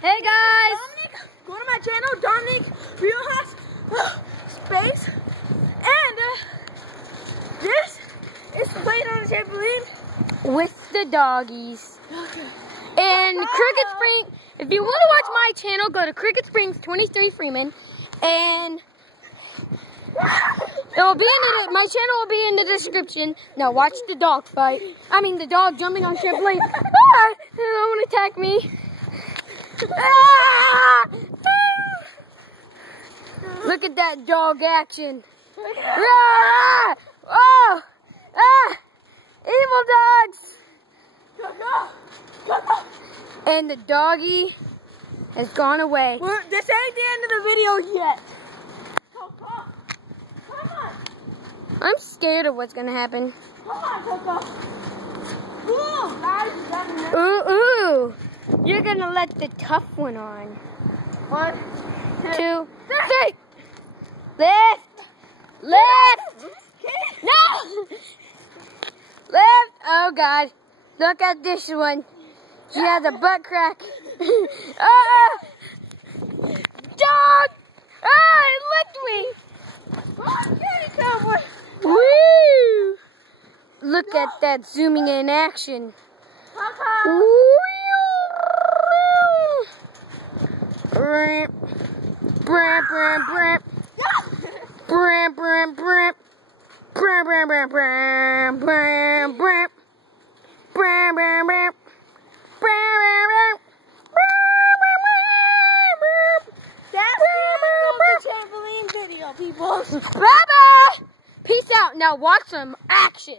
Hey guys! Dominic, go to my channel, Dominic Real House Space. And this is playing on the trampoline with the doggies. And Cricket Springs, if you want to watch my channel, go to Cricket Springs 23 Freeman. And it will be my channel will be in the description. Now watch the dog fight. I mean the dog jumping on trampoline. Ah, they don't want to attack me. Ah! Look at that dog action. Ah! Oh! Ah! Evil dogs! And the doggy has gone away. This ain't the end of the video yet. Come on. I'm scared of what's gonna happen. Come on, Coco. Ooh. You're gonna let the tough one on. 1, 2, 3. Left. No. Left. Oh God. Look at this one. She has a butt crack. Dog! Ah, it licked me. Kitty cowboy. Woo! Look at that zooming in action. People. Bye-bye! Peace out. Now watch some action.